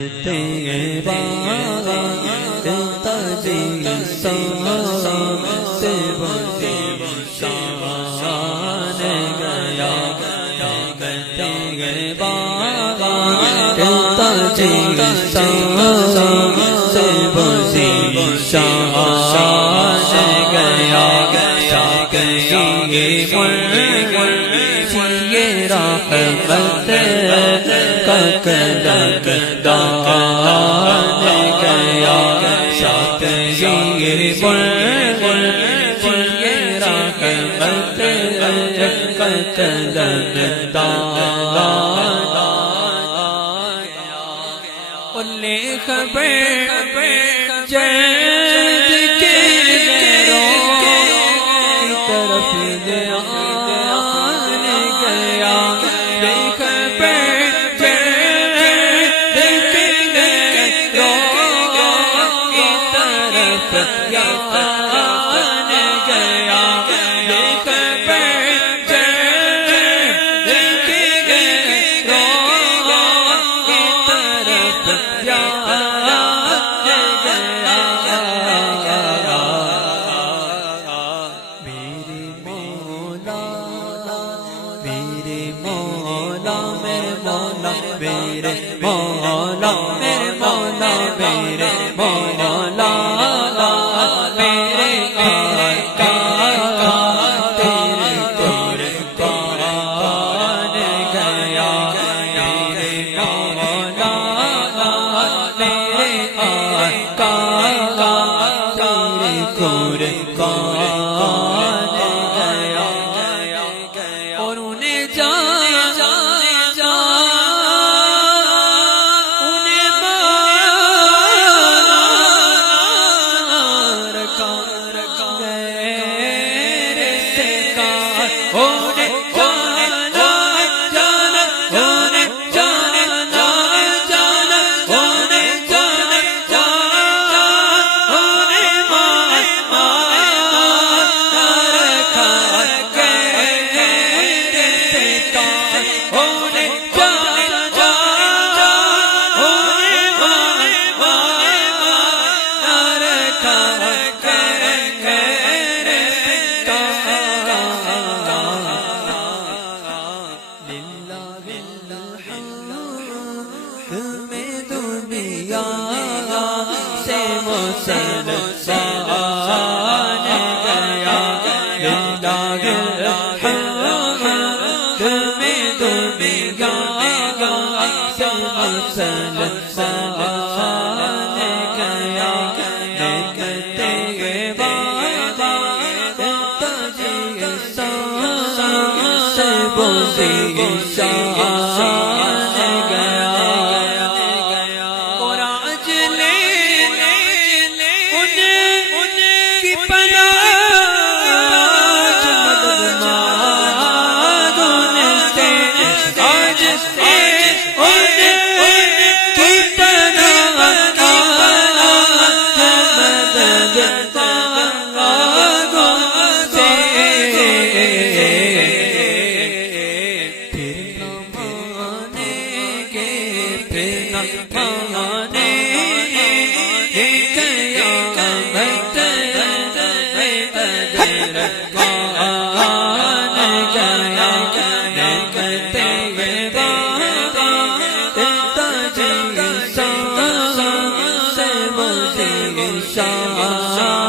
تیرے باغ تاجی سان سے بزی شان گیا تیرے باغ تاجی سان سے بزی شان گیا کہیں یہ رحمت کا قدم دان گیا ساتھ یہ رحمت کا قدم دان انہیں خبر جلد کے طرف دھیان گیا میرے مولا میرے مولا میرے مولا میرے آقا تیرے قربان گیا میرے مولا میرے آقا تیرے قربان گیا اور انہیں شان